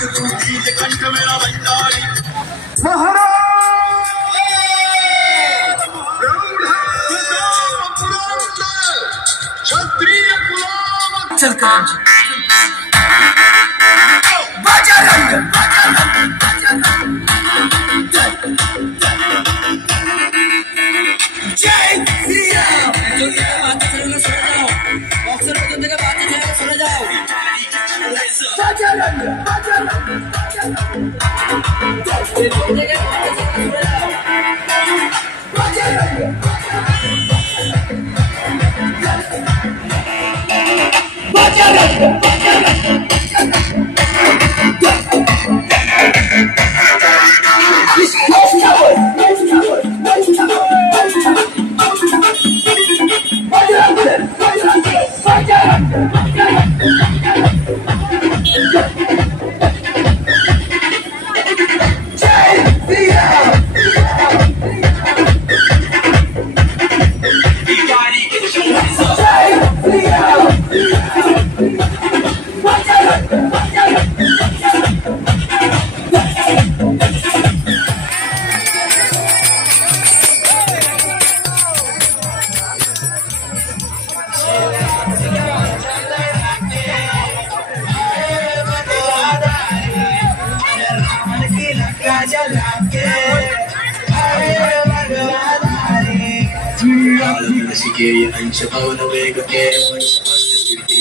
कंठ मेरा बंजारी क्षत्रिय गुलाम चल कर जय श्री राम। अंश पवन वेग के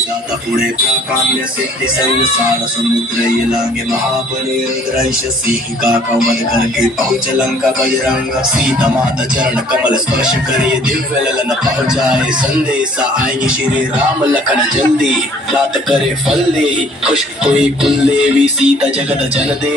दाता पुणे प्राकाम्य सिद्धि संसार समुद्र लागे महाबली रुद्रंश सिंह का कमल करके पहुंच लंका बजरंग सीता माता चरण कमल स्पर्श करे दिव्य ललन पहुंचाए संदेशा आएगी श्री राम लखन जल्दी रात करे फल दे खुश हुई कुल देवी सीता जगत जन दे।